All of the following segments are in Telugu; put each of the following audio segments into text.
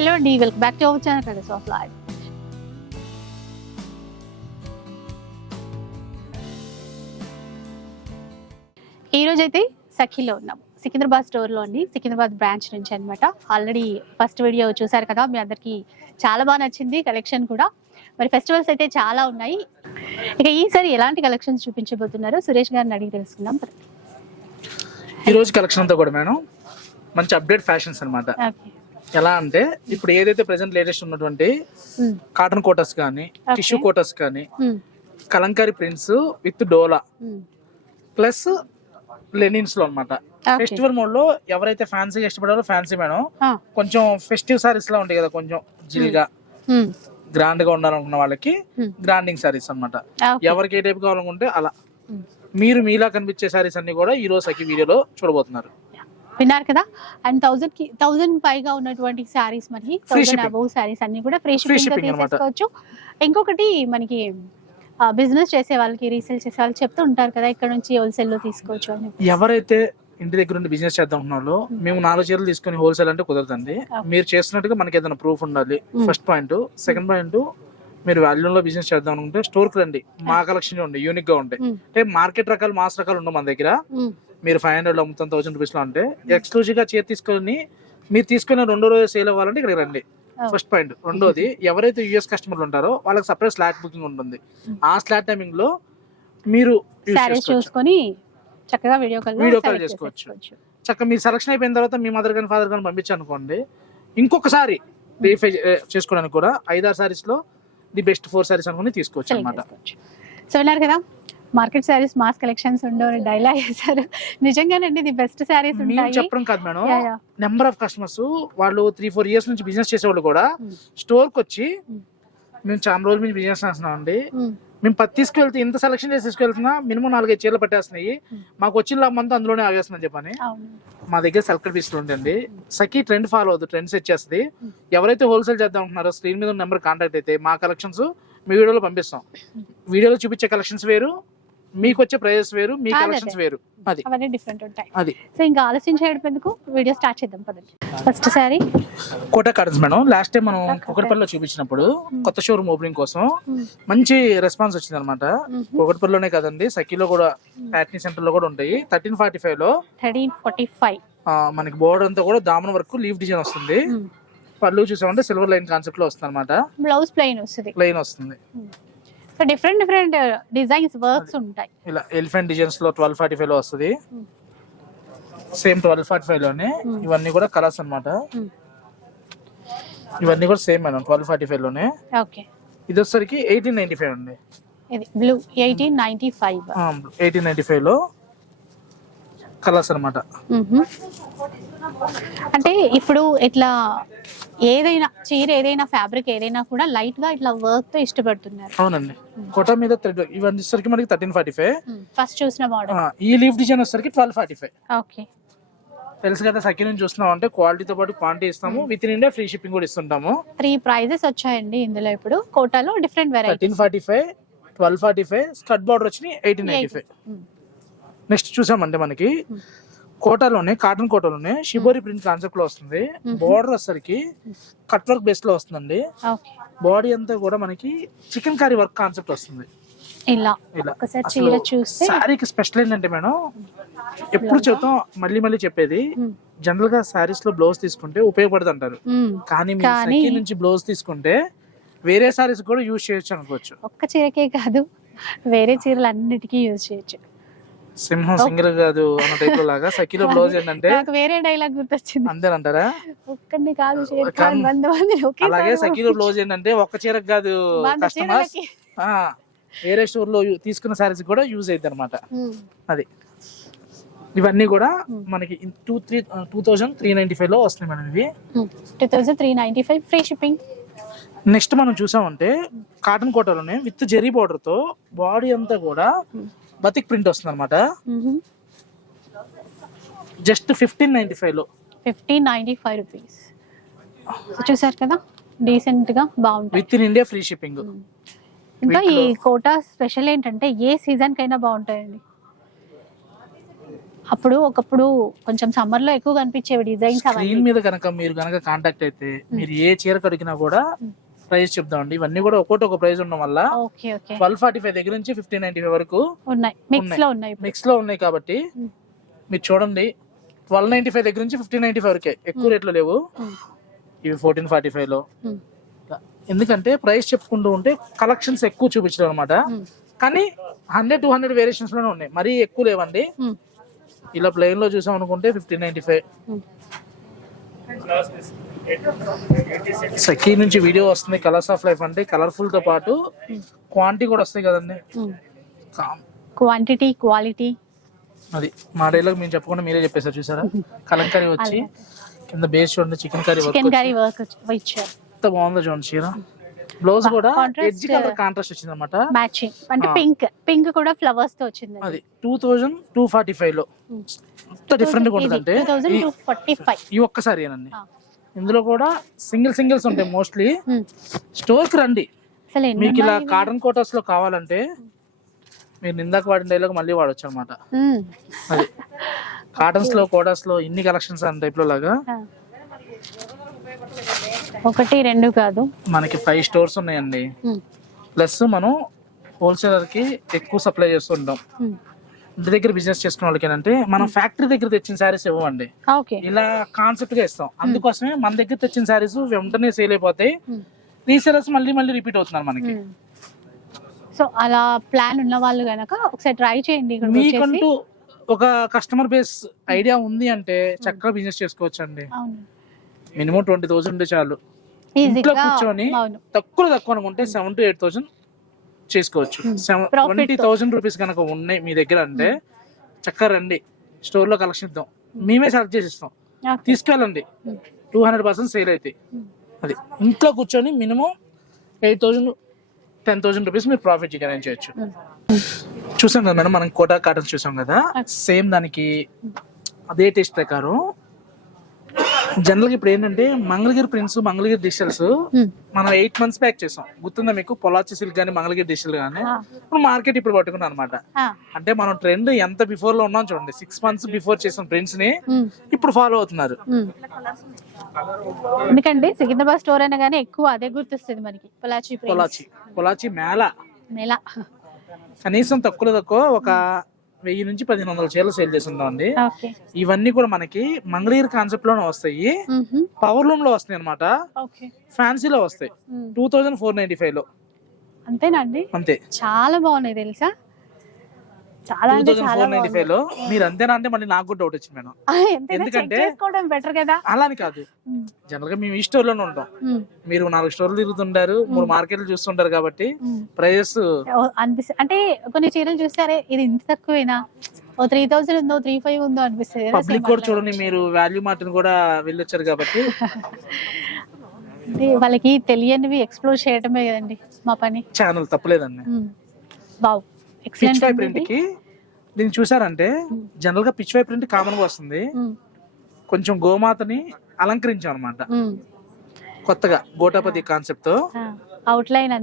హలో అండి, welcome back to our channel colours of life. ఈ రోజు అయితే సఖీలో ఉన్నాం, సికింద్రాబాద్ స్టోర్లో అండి, సికింద్రాబాద్ బ్రాంచ్ నుంచి అనమాట. ఆల్రెడీ ఫస్ట్ వీడియో చూసారు కదా, మీ అందరికీ చాలా బాగా నచ్చింది కలెక్షన్ కూడా. మరి ఫెస్టివల్స్ అయితే చాలా ఉన్నాయి. ఇక ఈసారి ఎలాంటి కలెక్షన్స్ చూపించబోతున్నారో సురేష్ గారిని అడిగి తెలుసుకుందాం. ఈ రోజు కలెక్షన్ అంతా కూడా మేడం మంచి అప్డేట్ ఫ్యాషన్స్ అనమాట. ఎలా అంటే ఇప్పుడు ఏదైతే ప్రెసెంట్ లేటెస్ట్ ఉన్నటువంటి కాటన్ కోటర్స్ కానీ, టిష్యూ కోటర్స్ కానీ, Kalamkari prints with dola plus linens లో అనమాట. ఫెస్టివల్ మోడ్ లో ఎవరైతే ఫ్యాన్సీ ఇష్టపడారో ఫ్యాన్సీ మేడం, కొంచెం ఫెస్టివ్ సారీస్ లా ఉంటాయి కదా, కొంచెం జిల్గా గ్రాండ్ గా ఉండాలనుకున్న వాళ్ళకి గ్రాండింగ్ సారీస్ అనమాట. ఎవరికి ఏ టైప్ కావాలనుకుంటే అలా మీరు మీలా కనిపించే సారీస్ అన్ని కూడా ఈ రోజు సఖీ వీడియోలో చూడబోతున్నారు. విన్నారు కదా. అండ్ 1000 పైగా ఉన్నటువంటి శారీస్, మనకి 1000 అబౌవ్ శారీస్ అన్ని కూడా ఫ్రీ షిప్పింగ్ తీసుకోవచ్చు. ఇంకొకటి మనకి బిజినెస్ చేసే వాళ్ళకి, రీసేల్ చేసే వాళ్ళకి చెప్తూ ఉంటారు కదా, ఇక్కడ నుంచి హోల్సేల్ లో తీసుకోవచ్చు అని. ఎవరైతే ఇంటి దగ్గర ఉండి బిజినెస్ చేద్దాం అనుకున్నారో, మేము 4 చీరలు తీసుకుని హోల్సేల్ అంటే కుదరదండి. మీరు చేస్తున్నట్టుగా మనకి ఏదైనా ప్రూఫ్ ఉండాలి, ఫస్ట్ పాయింట్. సెకండ్ పాయింట్, మీరు వాల్యూమ్ బిజినెస్ చేద్దాం అనుకుంటే స్టోర్ కి రండి, మా కలెక్షన్ ఉండే యూనిక్ గా ఉంటాయి. అంటే మార్కెట్ రకాలు, మాస్ రకాలు ఉండవు మన దగ్గర. మీరు 500 లో అమ్ముతాం, 1000 రూపీస్ లో అంటే ఎక్స్క్లూజివ్ గా చీర తీసుకొని మీరు తీసుకున్న 2 రోజు సేల్ అవ్వాలంటే ఇక్కడ రండి. First point. రెండోది, ఎవరైతే యూఎస్ కస్టమర్లు ఉంటారో వాళ్ళకి సపరేట్ స్లాట్ బుకింగ్ ఉంటుంది. ఆ స్లాట్ టైమింగ్ లో మీరు చూసుకొని చక్కగా వీడియో కాల్ చేసుకోవచ్చు. చక్కగా మీరు సెలక్షన్ అయిపోయిన తర్వాత మీ మదర్ కానీ ఫాదర్ కానీ పంపించనుకోండి, ఇంకొకసారి వెరిఫై చేసుకోవడానికి కూడా 5-6 సారీస్ లో ది బెస్ట్ 4 సారీస్ అనుకుని తీసుకోవచ్చు అనమాట. సో విన్నారు కదా, మార్కెట్ సారీస్ మాస్ కలెక్షన్స్ ఉండవు డైలాగ్ వేసారు. నిజంగానండి, ది బెస్ట్ సారీస్ ఉంటాయి. చెప్పడం కాదు మేడం, నెంబర్ ఆఫ్ కస్టమర్స్ వాళ్ళు 3-4 ఇయర్స్ నుంచి బిజినెస్ చేసేవాళ్ళు కూడా స్టోర్ కి వచ్చి, మేము చాలా రోజుల నుంచి బిజినెస్ చేస్తున్నాం అండి, మేము తీసుకెళ్తే ఇంత సెలక్షన్ చేసి తీసుకెళ్తున్నా మినిమం 4-5 చీరలు పట్టేస్తున్నాయి, మాకు వచ్చిన లాభం అందులోనే ఆగేస్తుందని చెప్పని మా దగ్గర సెలెక్టెడ్ పీసులు ఉంటుంది. సఖీ ట్రెండ్ ఫాలో అవుతుంది, ట్రెండ్ సెట్ చేస్తుంది. ఎవరైతే హోల్సేల్ చేద్దాం అనుకుంటున్నారో స్క్రీన్ మీద నెంబర్ కాంటాక్ట్ అయితే మా కలెక్షన్స్ మీ వీడియోలో పంపిస్తాం. వీడియోలో చూపించే కలెక్షన్స్ వేరు, మీకు వచ్చే ప్రైజెస్ వేరు, మీ కలెక్షన్స్ వేరు, అది అవన్నీ డిఫరెంట్ ఉంటాయి. అది సో ఇంకా ఆలస్యం చేయడానికి వీడియో స్టార్ట్ చేద్దాం పదండి. First sari Kota cottons madam. Last time మనం కుకట్పల్లిలో చూపించినప్పుడు కొత్త షోరూమ్ ఓపెనింగ్ కోసం మంచి రెస్పాన్స్ వచ్చింది అనమాట. కుకట్పల్లిలోనే కదండి, సఖీలో కూడా ప్యాట్నీ సెంటర్ లో కూడా ఉంటాయి. 1345 లో 1345 మనకి బోర్డర్ అంతా కూడా దామన్ వరకు లీఫ్ డిజైన్ వస్తుంది. పళ్ళు చూసామంటే సిల్వర్ లైన్ కాన్సెప్ట్ లో వస్తుంది అనమాట. బ్లౌజ్ ప్లెయిన్ వస్తుంది. సో డిఫరెంట్ డిజైన్స్ వర్క్స్ ఉంటాయి. ఇలా ఎలిఫెంట్ డిజైన్స్ లో 1245 లో వస్తుంది. సేమ్ 1245 లోనే ఇవన్నీ కూడా కలర్స్ అన్నమాట. ఇవన్నీ కూడా సేమ్ మేడం 1245 లోనే. ఓకే, ఇది వచ్చేసరికి 1895 అండి. ఇది బ్లూ 1895 లో కలర్స్ అన్నమాట. అంటే ఇప్పుడు ఇట్లా ఏదైనా చీర, ఏదైనా ఫ్యాబ్రిక్ ఏదైనా కూడా లైట్ గా ఇట్లా వర్క్ తో ఇష్టపడుతున్నారు. అవునండి, కోటా మీద థ్రెడ్. ఇవన్నీ వచ్చేసరికి మనకి 1345. ఫస్ట్ చూసిన మోడల్. ఈ లీఫ్ డిజైన్ వచ్చేసరికి 1245. ఓకే, తెలుసు కదా, సఖీ నుంచి చూస్తున్నాం అంటే క్వాలిటీతో పాటు క్వాంటిటీ ఇస్తాము, with in India free shipping కూడా ఇస్తుంటాము. 3 ప్రైజెస్ వచ్చాయండి ఇందులో. ఇప్పుడు కోటాలో డిఫరెంట్ వెరైటీ. 1345, 1245, స్కర్ట్ బార్డర్ వచ్చి 1895. నెక్స్ట్ చూసామంటే మనకి కోటాలోనే, కాటన్ కోటాలోనే షిబోరి ప్రింట్ కాన్సెప్ట్ లో వస్తుంది. బోర్డర్ వచ్చేసరికి కట్ వర్క్ బేస్ లో వస్తుందండి. బాడీ అంతా కూడా మనకి చికెన్ కర్రీ వర్క్ కాన్సెప్ట్ వస్తుంది. ఇలా సారీకి స్పెషల్ ఏంటంటే మేడం, ఎప్పుడు చెప్తాం మళ్ళీ చెప్పేది, జనరల్ గా సారీస్ లో బ్లౌజ్ తీసుకుంటే ఉపయోగపడుతుంది అంటారు. కానీ మీరు సఖీ నుంచి బ్లౌజ్ తీసుకుంటే వేరే సారీస్ కూడా యూజ్ చేయొచ్చు అనుకోవచ్చు. ఒక్క చీరకే కాదు, వేరే చీరలు అన్నిటికీ యూజ్ చేయొచ్చు. సింహం సింగిల్ కాదు అన్న టైప్ లో లాగా సఖీలో బ్లౌజ్ ఏంటంటే నాకు వేరే డైలాగ్ గుర్తొచ్చింది. అంతేనంటారా? ఒక్కడిని కాదు, అలాగే సఖీలో బ్లౌజ్ ఏంటంటే ఒక్క చీరకు కాదు, కస్టమర్స్ వేరే స్టోర్ లో తీసుకున్న సారీస్ కూడా యూజ్ అయ్యింది అనమాట. అది ఇవన్నీ కూడా మనకి 2395 లో వస్తున్నాయి మేడం. ఇవి 2395 ఫ్రీ షిప్పింగ్. నెక్స్ట్ మనం చూసామంటే కాటన్ కోటలోనే విత్ జెరీ బోర్డర్ తో బాడీ అంతా కూడా బతిక్ ప్రింట్ వస్తుంది అనమాట. జస్ట్ 1595 లో 1595 రూపీస్. చూసారు కదా, డీసెంట్ గా బాగుంటుంది, with in India free shipping. ఇంకా ఈ కోటా స్పెషల్ ఏంటంటే ఏ సీజన్ కైనా బాగుంటాయండి. అప్పుడు ఒకప్పుడు కొంచెం సమ్మర్ లో ఎక్కువ కనిపించేవి డిజైన్స్ స్క్రీన్ మీద కనుక మీరు కనుక కాంటాక్ట్ అయితే మీరు ఏ చీర కడిగినా కూడా ప్రైస్ చెప్తామండి. ఇవన్నీ కూడా ఒక్కోటి ఒక ప్రైస్ ఉండడం వల్ల 1245 దగ్గర నుంచి 1595 వరకు ఉన్నాయి. మిక్స్ లో ఉన్నాయి కాబట్టి మీరు చూడండి 1295 దగ్గర నుంచి 1595 వరకే, ఎక్కువ రేట్లు లేవు. ఇవి 1445 లో. ఎందుకంటే ప్రైస్ చెప్పుకుంటూ ఉంటే కలెక్షన్స్ ఎక్కువ చూపించడం అనమాట. కానీ 100-200 వేరియేషన్స్ లోనే ఉన్నాయి, మరీ ఎక్కువ లేవండి. ఇలా ప్లెయిన్ లో చూసాం అనుకుంటే 1595. సఖీ నుంచి వీడియో వస్తుంది. కలర్స్ ఆఫ్ లైఫ్ అంటే కలర్ఫుల్ తో పాటు క్వాంటిటీ కూడా వస్తాయి కదండి. క్వాంటిటీ క్వాలిటీ అది మా డైలాగ్ మేము చెప్పకుండా మీరే చెప్పేసారు చూసారా. కలంకారీ వచ్చి కింద బేస్ చూడండి, చికెన్ కర్రీ వర్క్ ఇచ్చారు. ఎంత బాగుందో చూడండి చీర. బ్లౌజ్ కూడా ఎడ్జ్ కలర్ కాంట్రాస్ట్ వచ్చింది అనమాట, మ్యాచింగ్. అంటే పింక్ కూడా ఫ్లవర్స్ తో వచ్చింది. అది 2245 లో. ఎంత డిఫరెంట్ గా ఉంటుందంటే ఈ ఒక్కసారి ఏనండి. ఇందులో కూడా సింగిల్స్ ఉంటాయి మోస్ట్లీ. స్టోర్ కి రండి. మీకు ఇలా కాటన్ కోటాస్ లో కావాలంటే మీరు ఇందాక వాడిన డైలాగ్ మళ్ళీ వాడచ్చు అనమాట. అది కాటన్స్ లో కోటాస్ లో ఇన్ని కలెక్షన్స్ అనే టైప్ లో లాగా 1-2 కాదు, మనకి 5 స్టోర్స్ ఉన్నాయండి. ప్లస్ మనం హోల్సేలర్ కి ఎక్కువ సప్లై చేస్తుంటాం. ఇంటి దగ్గర బిజినెస్ చేసుకున్న వాళ్ళకి ఏంటంటే మనం ఫ్యాక్టరీ దగ్గర తెచ్చిన శారీస్ ఇవ్వండి, ఇలా కాన్సెప్ట్ గా ఇస్తాం. అందుకోసమే మన దగ్గర తెచ్చిన శారీస్ వెంటనే సేల్ అయిపోతాయి. రీసేలర్స్ మళ్ళీ రిపీట్ అవుతున్నారు మనకి. సో అలా ప్లాన్ ఉన్న వాళ్ళు గనక ఒకసారి ట్రై చేయండి. మీకంటూ ఒక కస్టమర్ బేస్ ఐడియా ఉంది అంటే చక్కగా బిజినెస్ చేసుకోవచ్చు అండి. మినిమం 20,000 ఉంటే చాలు. ఇంట్లో కూర్చొని తక్కువ అనుకుంటే 7,000 to 8,000 చేసుకోవచ్చు. 20,000 రూపీస్ కనుక ఉన్నాయి మీ దగ్గర అంటే చక్కగా రండి, స్టోర్ లో కలెక్షన్ ఇద్దాం, మేమే సెలెక్ట్ చేసి ఇస్తాం, తీసుకెళ్ళండి. 200% సేల్ అవుతాయి. అది ఇంట్లో కూర్చొని మినిమం 8,000-10,000 రూపీస్ మీరు ప్రాఫిట్ జనరేట్ చేయొచ్చు. చూసాం కదా మేడం, మనం కోటా కాటన్స్ చూసాం కదా. సేమ్ దానికి అదే టేస్ట్ ప్రకారం జనరల్ గా ఇప్పుడు ఏంటంటే మంగళగిరి ప్రింట్స్, మంగళగిరి డిజిటల్స్ మనం 8 months బ్యాక్ చేసాం. గుర్తుందా మీకు? పొలాచి సిల్క్ గానీ మంగళగిరి డిజిటల్ గానీ ఇప్పుడు మార్కెట్ ఇప్పుడు పట్టుకున్నాం అనమాట. అంటే మనం ట్రెండ్ ఎంత బిఫోర్ లో ఉన్నాం చూడండి. 6 months బిఫోర్ చేసిన ప్రింట్స్ ని ఇప్పుడు ఫాలో అవుతున్నారు. ఎందుకంటే సికింద్రాబాద్ స్టోర్ అయినా కానీ ఎక్కువ అదే గుర్తొస్తుంది మనకి. పొలాచి మేళ కనీసం తక్కువ ఒక 1000 నుంచి 1,500 చీరలు సేల్ చేస్తుంటాం అండి. ఇవన్నీ కూడా మనకి మంగళగిరి కాన్సెప్ట్ లోనే వస్తాయి, పవర్ లూమ్ లో వస్తాయి అనమాట, ఫ్యాన్సీలో వస్తాయి 2,495 లో. అంతేనండి? అంతే. చాలా బాగున్నాయి తెలుసా, చాలా 2,495 లో. మీరు అంతేనా అంటే మళ్ళీ నాకు కూడా డౌట్ వచ్చింది మేడం. ఎందుకంటే బెటర్ కదా. అలా అని కాదు, జనరల్ గా మేము ఈ స్టోర్ లోనే ఉంటాం, మీరు 4 స్టోర్లు తిరుగుతుంటారు, 3 మార్కెట్లు చూస్తుంటారు కాబట్టి ప్రైస్ అనిపిస్తుంది. అంటే కొన్ని చీరలు చూస్తారే ఇది ఇంత తక్కువేనా, 3,000 ఉందో 3,500 ఉందో అనిపిస్తుంది. పబ్లిక్ కూడా చూడండి, మీరు వాల్యూ మార్ట్ కూడా వెళ్ళొచ్చారు కాబట్టి వాళ్ళకి తెలియనివి ఎక్స్ప్లోర్ చేయడమే కదండి మా పని. ఛానల్ తప్పలేదండి. వావ్, పిచ్ వై ప్రింట్ కి దీన్ని చూసారంటే జనరల్ గా పిచ్ వై ప్రింట్ కామన్ గా వస్తుంది. కొంచెం గోమాతని అలంకరించాం అనమాట కొత్తగా, గోటాపతి కాన్సెప్ట్ తో. అవుట్లైన్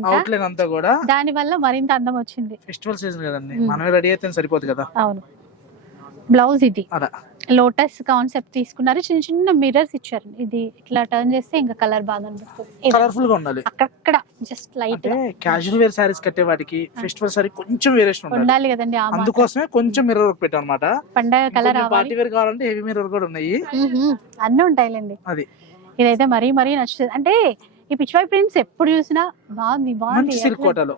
అంతా కూడా దాని వల్ల మరింత అందం వచ్చింది. ఫెస్టివల్ సీజన్ కదండి, మనమే రెడీ అయితే సరిపోదు కదా. అవును. బ్లౌజ్ ఇది లోటస్ కాన్సెప్ట్ తీసుకున్నారు, చిన్న మిర్రర్స్ ఇచ్చారు. ఇది ఇట్లా టర్న్ చేస్తే ఇంకా కలర్ బాగా అనిపిస్తుంది, కలర్ఫుల్ గా ఉండాలి. అక్కడ just light casual wear saris కట్టే వాటికి ఫెస్టివల్ సారీ కొంచెం వేరియేషన్ ఉండాలి కదండి. అందుకోసమే కొంచెం మిర్రర్ వర్క్ పెట్టాం అనమాట. పండగ కలర్ పార్టీ వేర్ కావాలంటే హెవీ మిర్రర్ కూడా ఉన్నాయి, అన్నీ ఉంటాయిలేండి. అది ఇదైతే మరీ నచ్చుతుంది. అంటే ఈ పిచ్ వై ప్రింట్స్ ఎప్పుడు చూసినా బాగుంది. సిల్క్ కోటాలో,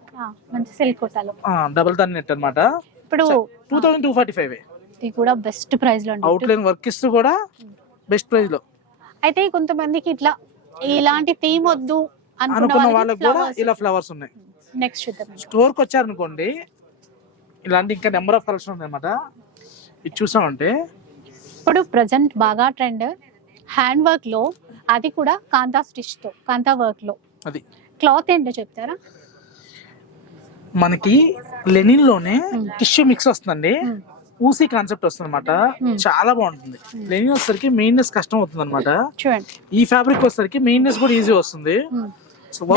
మంచి సిల్క్ కోటాలో డబుల్ టన్ నెట్ అనమాట. ఇప్పుడు 2,245 ఇది కూడా బెస్ట్ ప్రైస్ లో, అవుట్లైన్ వర్క్ ఇస్తూ కూడా బెస్ట్ ప్రైస్ లో. అయితే కొంతమందికి ఇట్లా ఇలాంటి థీమ్ వద్దు అనుకున్న వాళ్ళకి కూడా ఇలా ఫ్లవర్స్ ఉన్నాయి. నెక్స్ట్ చూద్దాం. స్టోర్ కి వచ్చారనుకోండి, ఇలాంటి ఇంకా నెంబర్ ఆఫ్ కలెక్షన్ ఉంది అనమాట. ఇది చూసామంటే ఇప్పుడు ప్రజెంట్ బాగా ట్రెండ్ హ్యాండ్ వర్క్ లో, అది కూడా కాంతా స్టిచ్ తో, కాంతా వర్క్ లో. అది క్లాత్ ఏంటో చెప్తారా? మనకి లెనిన్ లోనే టిష్యూ మిక్స్ వస్తుందండి, ఊసీ కాన్సెప్ట్ వస్తుంది అనమాట. చాలా బాగుంటుంది. లెనిన్ వచ్చేసరికి మెయిన్నెస్ కష్టం అవుతుంది అనమాట. చూడండి, ఈ ఫ్యాబ్రిక్ వచ్చేసరికి మెయిన్నెస్ కూడా ఈజీ వస్తుంది.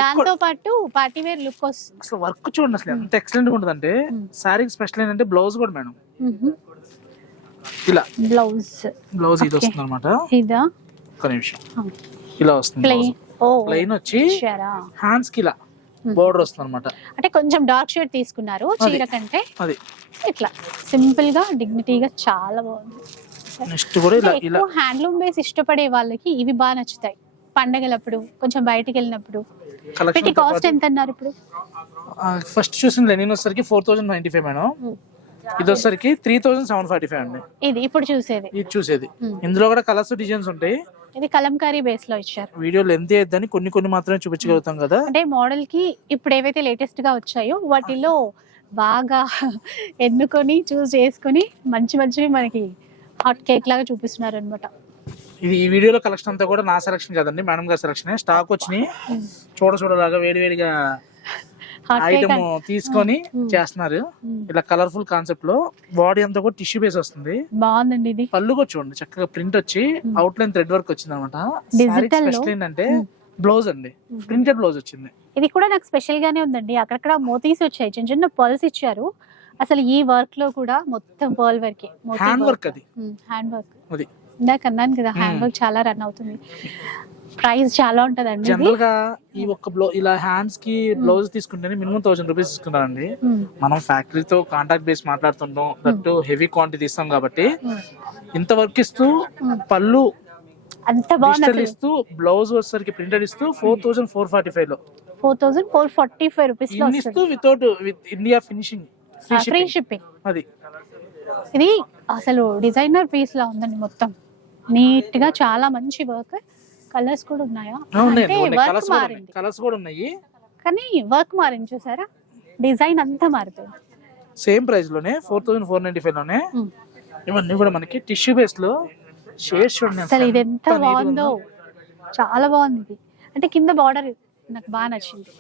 దాంతో పాటు పార్టీ వేర్ లుక్ వస్తుంది. అసలు వర్క్ చూడండి అసలు ఎంత ఎక్సలెంట్ గా ఉంటుంది అంటే. శారీ స్పెషల్ ఏంటంటే బ్లౌజ్ కూడా మేడం ఇలా బ్లౌజ్ ఇది వస్తుంది అనమాట. ఇదా ఒక నిమిషం, ఇలా వస్తుంది ప్లెయిన్. ఓ ప్లెయిన్ వచ్చి ఇచ్చారా? హ్యాండ్స్ కి ఇలా బోర్డర్ వస్తుంది అనమాట. అంటే కొంచెం డార్క్ షేడ్ తీసుకున్నారు చీర కంటే. అది ఇట్లా సింపుల్ గా డిగ్నిటీగా చాలా బాగుంది. నెక్స్ట్ కూడా ఇలా ఇలా హ్యాండ్లూమ్ బేస్ ఇష్టపడే వాళ్ళకి ఇవి బాగా నచ్చుతాయి. పండగలప్పుడు కొంచెం బయటికి వెళ్ళినప్పుడు. పెట్టి కాస్ట్ ఎంత అన్నారు ఇప్పుడు? ఫస్ట్ చూసిన లెనిన్ వచ్చేసరికి 4095 మేడం. ఇది వచ్చేసరికి 3745 అండి. ఇది ఇప్పుడు చూసేది. ఇది చూసేది. ఇందులో కూడా కలర్స్ డిజైన్స్ ఉంటాయి. ఇది కలంకారీ బేస్ లో ఇచ్చారు. వీడియో లెంత్ అయిద్దని కొన్ని మాత్రమే చూపించగలుగుతాం కదా. అంటే మోడల్ కి ఇప్పుడు ఏవైతే లేటెస్ట్ గా వచ్చాయో వాటిలో బాగా ఎన్నుకొని చూస్ చేసుకొని మంచివి మనకి హాట్ కేక్ లాగా చూపిస్తున్నారు అనమాట. ఇది ఈ వీడియోలో కలెక్షన్ అంతా కూడా నా సెలక్షన్ కదండి, మేడం గారి సెలక్షన్. స్టాక్ వచ్చినాయి చూడలాగా వేడివేడిగా ఐటమ్ తీసుకొని చేస్తున్నారు. ఇలా కలర్ఫుల్ కాన్సెప్ట్ లో బాడీ అంతా కూడా టిష్యూ బేస్ వస్తుంది. బాగుందండి. ఇది పళ్ళు కూడా చూడండి చక్కగా ప్రింట్ వచ్చి అవుట్ లైన్ థ్రెడ్ వర్క్ వచ్చింది అనమాట. డిజిటల్ స్పెషల్ ఏంటంటే బ్లౌజ్ అండి, ప్రింటెడ్ బ్లౌజ్ వచ్చింది. ఇది కూడా నాకు స్పెషల్ గానే ఉందండి. అక్కడక్కడ మోతీస్ వచ్చాయి, చిన్న పర్ల్స్ ఇచ్చారు. అసలు ఈ వర్క్ లో కూడా మొత్తం పర్ల్ వర్క్, హ్యాండ్ వర్క్. అది హ్యాండ్ వర్క్. అది ఇందాక అన్నాను కదా, హ్యాండ్ వర్క్ చాలా రన్ అవుతుంది. ప్రైస్ చాలా ఉంటదండి. జనరల్ గా ఈ ఒక్క ఇలా హ్యాండ్స్ కి బ్లౌజ్ తీసుకుంటేనే మినిమం 1000 రూపీస్ తీసుకుంటారండి. మనం ఫ్యాక్టరీతో కాంటాక్ట్ బేస్ మాట్లాడుతుంటాం, దట్టు హెవీ క్వాంటిటీ ఇస్తాం కాబట్టి ఇంత వర్క్ ఇస్తూ పళ్ళు అంత బాగుంది ఇస్తూ బ్లౌజ్ వచ్చేసరికి ప్రింటెడ్ ఇస్తూ 4445 లో 4445 రూపీస్ లో ఇస్తూ with India finishing free shipping. అది ఇది అసలు డిజైనర్ పీస్ లా ఉందండి. మొత్తం నీట్ గా చాలా మంచి వర్క్. కలర్స్ కూడా ఉన్నాయా? అంటే వర్క్ మారింది, కలర్స్ కూడా ఉన్నాయి కానీ వర్క్ మారింది చూసారా, డిజైన్ అంతా మారిపోయింది. సేమ్ ప్రైస్ లోనే 4495 లోనే ఇవన్నీ కూడా మనకి టిష్యూ బేస్ లో షేడ్స్ చూడండి. అసలు ఇది ఎంత బాగుందో, చాలా బాగుంది. ఇది అంటే కింద బార్డర్ నాకు బాగా నచ్చింది.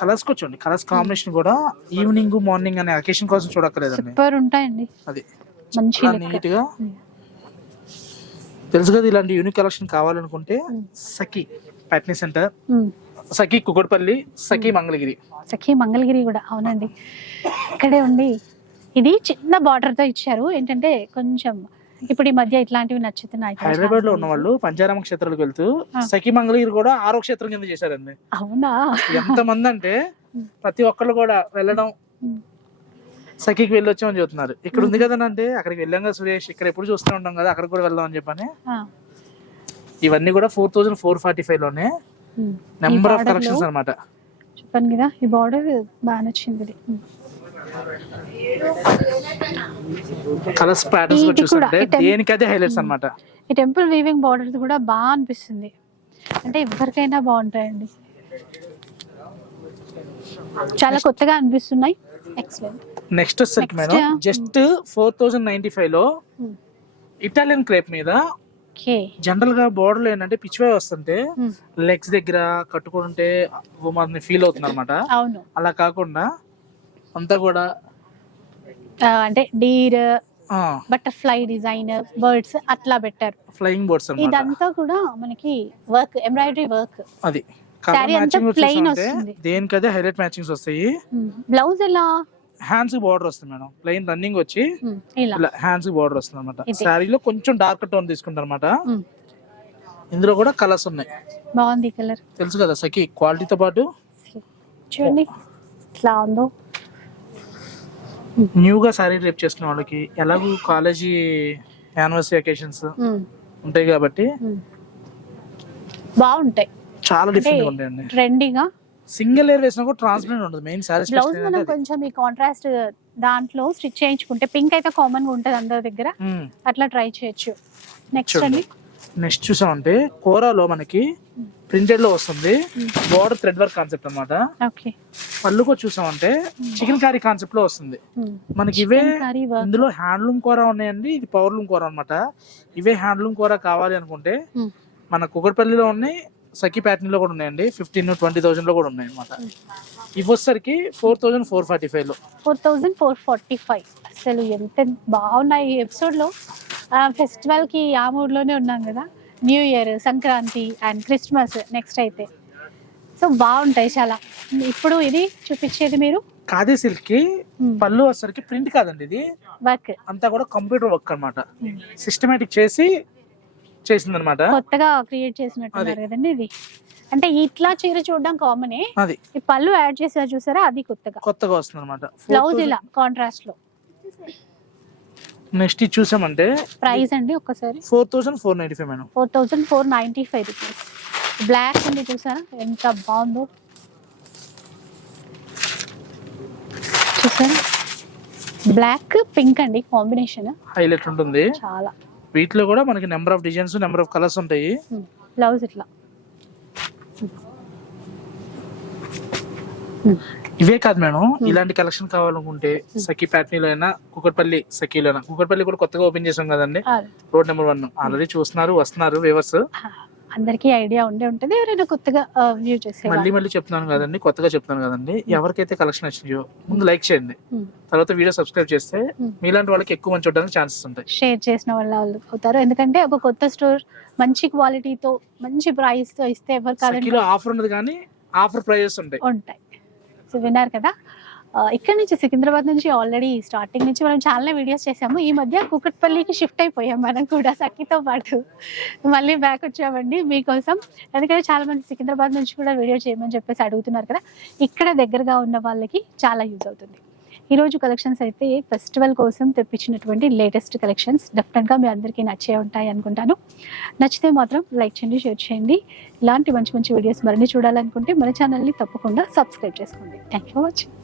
కలర్స్ కూడా చూడండి, కలర్స్ కాంబినేషన్ కూడా ఈవినింగ్ మార్నింగ్ అనే అకేషన్ కోసం చూడక్కర్లేదండి, సూపర్ ఉంటాయండి. అది మంచి నీట్ గా. తెలుసు కదా, ఇలాంటి యూనిక్ కలెక్షన్ కావాలనుకుంటే సఖీ ప్యాట్నీ సెంటర్, సఖీ కుకట్పల్లి, సఖీ మంగళగిరి కూడా అవునండి, ఇక్కడే ఉంది. ఇది చిన్న బార్డర్ తో ఇచ్చారు. ఏంటంటే కొంచెం ఇప్పుడు ఈ మధ్య ఇట్లాంటివి నచ్చుతున్నాయి. హైదరాబాద్ లో ఉన్న వాళ్ళు పంచారామ క్షేత్రాలకు వెళ్తూ సఖీ మంగళగిరి కూడా 6వ క్షేత్రం కింద చేశారండి. అవునా? ఎంత మంది అంటే ప్రతి ఒక్కళ్ళు కూడా వెళ్ళడం, సఖీకి వెళ్ళొచ్చామని చెప్తున్నారు. ఇక్కడ ఉంది కదా అంటే అక్కడికి వెళ్ళాం కదా సురేష్, ఇక్కడ ఎప్పుడు చూస్తూ ఉంటాం కదా, అక్కడికి కూడా వెళ్దాం అని చెప్పని. ఇవన్నీ కూడా 4445 లోనే నెంబర్ ఆఫ్ కలెక్షన్స్ అనమాట. చెప్పాను కదా, ఈ బార్డర్ బాగా నచ్చింది. కలర్స్ ప్యాటర్న్స్ చూస్తుంటే దేనికదే హైలైట్స్ అన్నమాట. ఈ టెంపుల్ వీవింగ్ బార్డర్స్ కూడా బాగా అనిపిస్తుంది. అంటే ఎవరికైనా బాగుంటాయండి, చాలా కొత్తగా అనిపిస్తున్నాయి. ఎక్సలెంట్. నెక్స్ట్ వచ్చేసరికి మేడం జస్ట్ 4095 లో ఇటాలియన్ క్రేప్ మీద జనరల్ గా బోర్డర్ ఏంటంటే పిచ్చివై వస్తుంటే లెగ్స్ దగ్గర కట్టుకుంటే మనని ఫీల్ అవుతుంది అనమాట. అలా కాకుండా అంతా కూడా అంటే డీర్, బటర్ఫ్లై డిజైన్, బర్డ్స్ అట్లా పెట్టారు. ఫ్లయింగ్ బర్డ్స్ ఇదంతా కూడా మనకి వర్క్, ఎంబ్రాయిడరీ వర్క్. అది ప్లెయిన్ వస్తుంది, దేనికదే హైలైట్ మ్యాచింగ్స్ వస్తాయి. బ్లౌజ్ ఎలా హ్యాండ్స్ బార్డర్ వస్తుంది మేడం, ప్లెయిన్ రన్నింగ్ వచ్చి ఇలా హ్యాండ్స్ బార్డర్ వస్తుంది అనమాట. శారీలో కొంచెం డార్క్ టోన్ తీసుకుంటారు అనమాట. ఇందులో కూడా కలర్స్ ఉన్నాయి. బాగుంది కలర్, తెలుసు కదా సఖీ క్వాలిటీతో పాటు. చూడండి ఇట్లా ఉందో. న్యూగా శారీ రేప్ చేసుకునే వాళ్ళకి ఎలాగూ కాలేజీ యానివర్సరీ అకేషన్స్ ఉంటాయి కాబట్టి బాగుంటాయి, చాలా డిఫరెంట్ ఉంటాయండి. ట్రెండీగా సింగిల్ లేయర్ వేసినా కూడా ట్రాన్స్పరెంట్ ఉంటుంది. మెయిన్ సారీ బ్లౌజ్ మనం కొంచెం ఈ కాంట్రాస్ట్ దాంట్లో స్టిచ్ చేయించుకుంటే, పింక్ అయితే కామన్ గా ఉంటది అందరి దగ్గర, అట్లా ట్రై చేయొచ్చు. నెక్స్ట్ అండి, నెక్స్ట్ చూసామంటే కోరాలో మనకి ప్రింటెడ్ లో వస్తుంది, బోర్డర్ థ్రెడ్ వర్క్ కాన్సెప్ట్ అన్నమాట. పళ్ళుకో చూసామంటే చికెన్ కర్రీ కాన్సెప్ట్ లో వస్తుంది మనకి. ఇవే ఇందులో హ్యాండ్లూమ్ కూర ఉన్నాయండి, ఇది పవర్లూమ్ కూర అన్నమాట. ఇవే హ్యాండ్లూమ్ కూర కావాలి అనుకుంటే మన కుకట్పల్లిలో ఉన్నాయి, సఖీ ప్యాటర్న్ లో కూడా ఉన్నాయండి. 15,000-20,000 లో కూడా ఉన్నాయి అనమాట. ఇవి వచ్చేసరికి 4445 లో 4445. అసలు ఎంత బాగున్నాయి. ఈ ఎపిసోడ్ లో ఫెస్టివల్ కి ఆ మూడ్ లోనే ఉన్నాం కదా, new year, Sankranti and Christmas next అయితే. సో బాగుంటాయి చాలా. ఇప్పుడు ఇది చూపించేది మీరు ఖాదీ సిల్క్ కి పళ్ళు వచ్చేసరికి ప్రింట్ కాదండి, ఇది వర్క్ అంతా కూడా కంప్యూటర్ వర్క్ అన్నమాట. సిస్టమేటిక్ చేసి చేసింది అనమాట. కొత్తగా క్రియేట్ చేసినట్టున్నారు కదండి ఇది. అంటే ఇట్లా చీర చూడడం కామనే, అది ఈ పళ్ళు యాడ్ చేసారు చూసారా, అది కొత్తగా వస్తుంది అనమాట. బ్లౌజ్ ఇలా కాంట్రాస్ట్ లో. నెక్స్ట్ ఇది చూసామంటే ప్రైస్ అండి ఒక్కసారి 4495 మేడం. 4495 రూపీస్. బ్లాక్ ఉంది చూసారా ఎంత బాగుందో, చూసారా బ్లాక్ పింక్ అండి కాంబినేషన్ హైలైట్ ఉంటుంది. చాలా. వీటిలో కూడా మనకి number of designs, number of colours ఉంటాయి. బ్లౌజ్ ఇట్లా. ఇవే కాదు మేడం, ఇలాంటి కలెక్షన్ కావాలనుకుంటే సఖీ ప్యాట్నీలో అయినా, కుకట్పల్లి సఖీలో అయినా. కుకట్పల్లి కూడా కొత్తగా ఓపెన్ చేసాం కదండి, రోడ్ నెంబర్ 1. ఆల్రెడీ చూస్తున్నారు, వస్తున్నారు వ్యూవర్స్. అందరికీ ఐడియా ఉండే ఉంటది, ఎవరైనా కొత్తగా వ్యూ చేసే. మళ్ళీ చెప్తున్నాను కదండి, కొత్తగా చెప్తున్నాను కదండి. ఎవరికైతే కలెక్షన్ వచ్చిందో ముందు లైక్ చేయండి, తర్వాత వీడియో సబ్స్క్రైబ్ చేస్తే మీలాంటి వాళ్ళకి ఎక్కువ మంది చూడడానికి ఛాన్సెస్ ఉంటాయి. షేర్ చేసిన వాళ్ళు అవుతారు, ఎందుకంటే ఒక కొత్త స్టోర్ మంచి క్వాలిటీతో మంచి ప్రైస్ తో ఇస్తే ఎవరు కాదు. ఆఫర్ ఉండదు కానీ ఆఫర్ ప్రైజెస్ ఉంటాయి. సో విన్నారు కదా, ఇక్కడ నుంచి సికింద్రాబాద్ నుంచి ఆల్రెడీ స్టార్టింగ్ నుంచి మనం చాలా వీడియోస్ చేసాము. ఈ మధ్య కూకట్పల్లికి షిఫ్ట్ అయిపోయాం మనం కూడా సఖీతో పాటు. మళ్ళీ బ్యాక్ వచ్చామండి మీకోసం, ఎందుకంటే చాలా మంది సికింద్రాబాద్ నుంచి కూడా వీడియో చేయమని చెప్పేసి అడుగుతున్నారు కదా. ఇక్కడ దగ్గరగా ఉన్న వాళ్ళకి చాలా యూజ్ అవుతుంది. ఈరోజు కలెక్షన్స్ అయితే ఫెస్టివల్ కోసం తెప్పించినటువంటి లేటెస్ట్ కలెక్షన్స్ డెఫినెట్గా మీ అందరికీ నచ్చే ఉంటాయి అనుకుంటాను. నచ్చితే మాత్రం లైక్ చేయండి, షేర్ చేయండి. ఇలాంటి మంచి మంచి వీడియోస్ మరిన్ని చూడాలనుకుంటే మన ఛానల్ని తప్పకుండా సబ్స్క్రైబ్ చేసుకోండి. Thank you for watching.